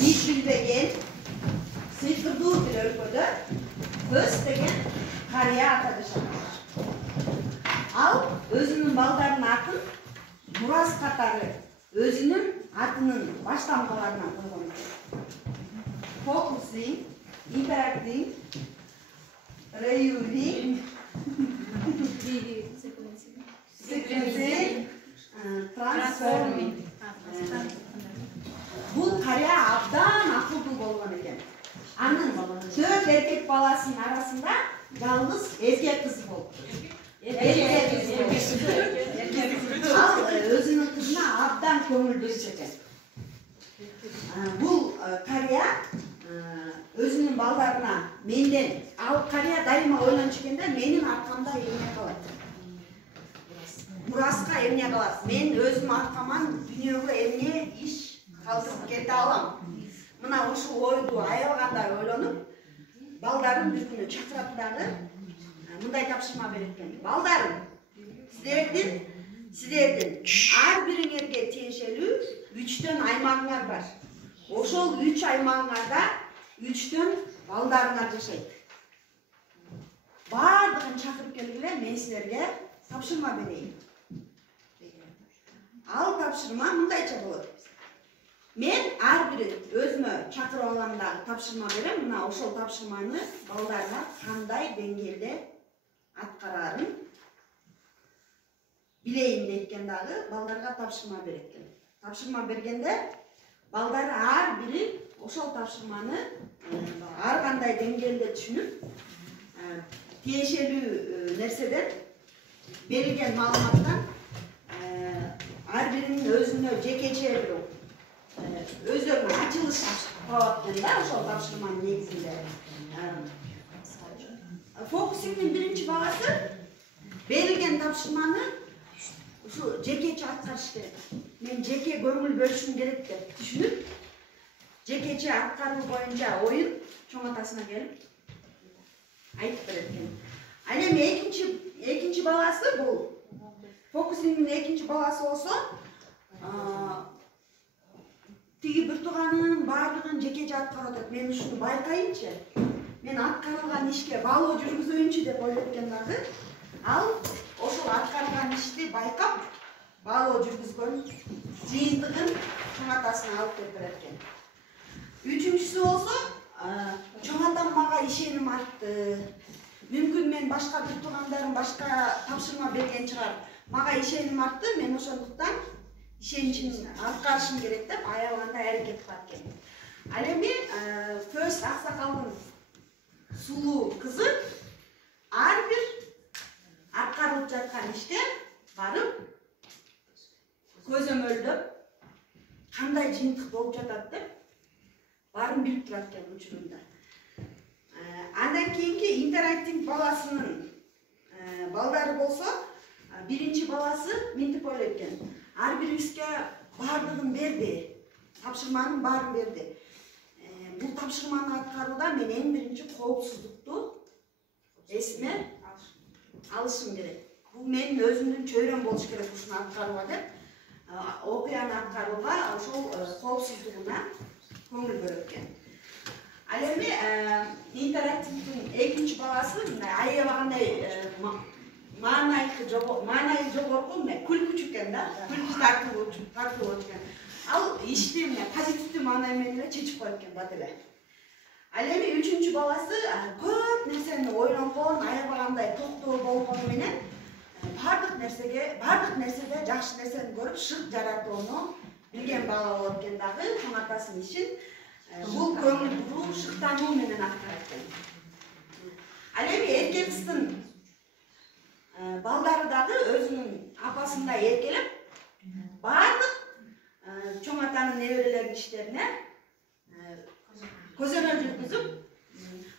Hiç bilmegen, sıfırdığı bir ülkede Köz degen kariya arkadaşlar. Al özünün baldarının atın Muras katarı özünün atının başlamkalarına koygun. Focusing, interacting, reviewing, sequencing, transforming. Bu kariya abdan akıllı bolgan eken. Anın 4 erkek balasının arasında yalnız erkek kızı oldu. Erkek kızı oldu. Al özünün kızına abdan köngül bölecek. Bu kariya özünün ballarına menden al kariya daima oylan çıkende menin arkamda emine kaladi. Muraska emine kaladi. Men özüm arkaman dünyaga emine iş kaldırıp kete alam. Mına uşu oydu ayalganda ойлонуп, балдарын bir күнү чакырат дагы мындай тапшырма берет экен. Балдарым, силердин ар бириңерге тиешелүү 3төн аймагыңар бар. Ошол 3 аймагыңарда 3төн балдарыңар жашайт. Бардыгын чакырып келгиле, мен силерге тапшырма берейин. Ал тапшырма мындайча болот. Men ar biri özüme çakırıp alamdagı tapşırma berem. Mına ошол tapşırmаны балдарга кандай деңгээлде аткарарын билейин деткен дагы балдарга tapşırma береткен. Tapşırma бергенде балдары ar biri ошол tapşırmаны ar кандай деңгээлде түшүнүп, тиешелүү нерседен берилген маалыматтан ar birinin özüne жекече бир özlerine açılış yaptığında ошол tapşırmanın negizinde. Focusing'in birinci bağısı verilgen tapşırmanı şu jekeçe atkарыш керек. Men jeke көңүл бөлүшүм керек деп түшүнүп, жекече аткаруу боюнча оюн чоң атасына келип айтып берет экен. Ал эми экинчи баласы бул Focusing'in экинчи баласы болсо тиги бир тууганын баардыгын жекече аткарып атат. Мен ушуну байкайынчы. Мен аткарылган ишке балоо жүргүзөйүнчү деп ойлоп экен дагы. Ал ошол аткарылган ишти байкап, балоо жүргүзгөн жыйынтыгын чоң атасына алып келип берет экен. Үчүнчүсү болсо, чоң атам мага ишеним артты. Мүмкүн мен башка бир туугандарым башка тапшырма берген чыгар. Мага ишеним артты, мен ошондуктан ишеничин аткарышым керек деп аялганда аракет кылат экен. Ал эми Көз аксакалдын сулуу кызы ар бир аткарылып жаткан иште барып көзөмөлдөп кандай жыйынтык болуп жатат деп баарын билип турат экен учурунда. Андан кийинки интерактинг баласынын балдары болсо, биринчи баласы мынтип ойлойт экен. Ар бирибизге баардыгын берди, тапшырманын баарын берди. Бул тапшырманы аткарууда мен эң биринчи коопсуздукту эсиме алышым керек. Бул менин өзүмдүн чөйрөм болуш керек ушуну аткарууга деп, окуяны аткарууга ошол коопсуздугуна көңүл бөлөт экен. Ал эми интерактивдин экинчи баласы аябагандай маанайы жогорку күлкүчү экен да, күлкү тартуу экен. Ал ишти позитивдүү маанай менен эле чечип коет экен бат эле. Ал эми үчүнчү баласы көп нерсени ойлонгон, аябагандай токтоо болгону менен бардык нерседе жакшы нерсени көрүп шык жаратууну билген бала болот экен дагы, чоң атасынын ишин бул көңүл буруу, шыктануу менен аткарат экен. Ал эми эркек кыздын балдары дагы өзүнүн апасындай эркелеп, бардык чоң атанын неберелеринин иштерине көзөмөл жүргүзүп,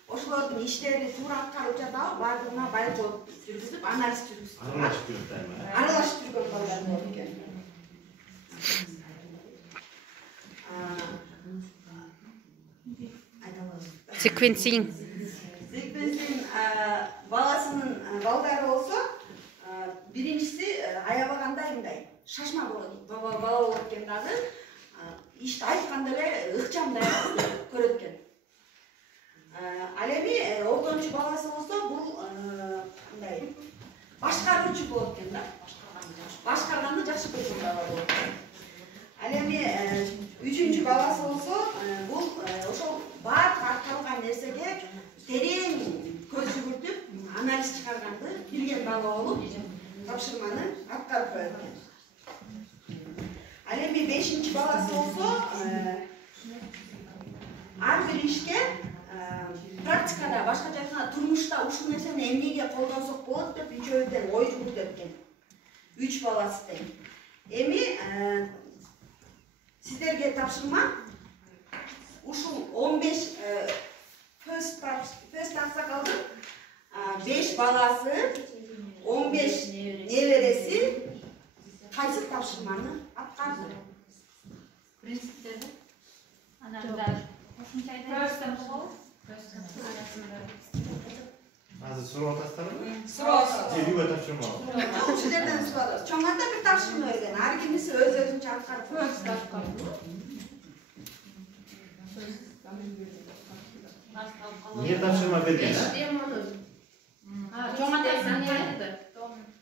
ошолордун иштери туура аткарылып жатабы, бардыгына байкоо жүргүзүп, анализ жүргүзүп, аралашып жүргөн балдар болот экен. Sequencing баласынын балдары болсо, биринчиси аябагандай мындай шашма бала болот экен дагы. Ишти айтканда эле ыкчамдай көрөт экен. Ал эми ортончу баласы болсо бул кандай башкаруучу болот экен да. Башкарганды жакшы көргөн бала болот. Ал эми үчүнчү баласы болсо бул ошол баардык аткарылган нерсеге терең көз жүгүртүп, анализ чыгарганды билген бала болуп, тапшырманы аткарып коет экен. Ал эми 5-чи баласы болсо ар бир ишке практикада, башкача айтканда турмушта ушул нерсени эмнеге колдонсок болот деп үчөөдөн ой жүгүртөт экен. 3 баласы тең. Эми сиздерге тапшырма ушул 15 first аксакалдын 5 баласы, 15 небереси кайсы тапшырманы аткарды? Принциптерди. Анан кошумча айтайын. Азыр суроо атасыздарбы? Суроо. Үйгө тапшырма. Ушул жерден суроо. Чоңганда бир тапшырма берген. Ар кимиси өз-өзүнчө аткарып Эмне тапшырма берген?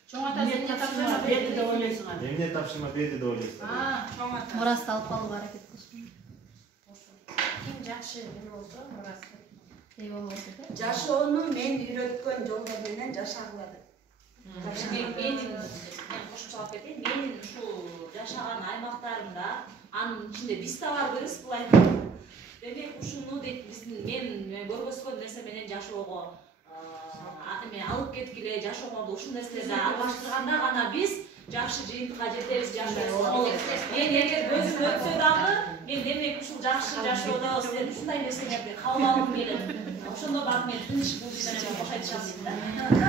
Чоң атасы тапшырма берди деп ойлойсуңар. Эмне тапшырма берди деп ойлойсуңар? Мурасты алып калууга аракет кылышкан. Ким жакшы эме болсо, мурасты. жашоону мен үйрөткөн жолдор менен жашагыла деп. Мен кошумчалап кетейин. Менин ушул жашаган аймактарымда анын ичинде биз да барбыз, бул айткан. Демек ушуну дейт биздин мен көргөзгөн нерсе менен жашоого алып кеткиле, жашоомду ушул нерселерди аралаштырганда гана биз жакшы жыйынтыкка жетебиз, жашообуз. Мен эгер көзүм өтсө дагы, мен демек ушул жакшы жашоодо силер ушундай нерселерди кабыл алгым келет. Ошондо барып мен тынч менен кош айтышам дейм да.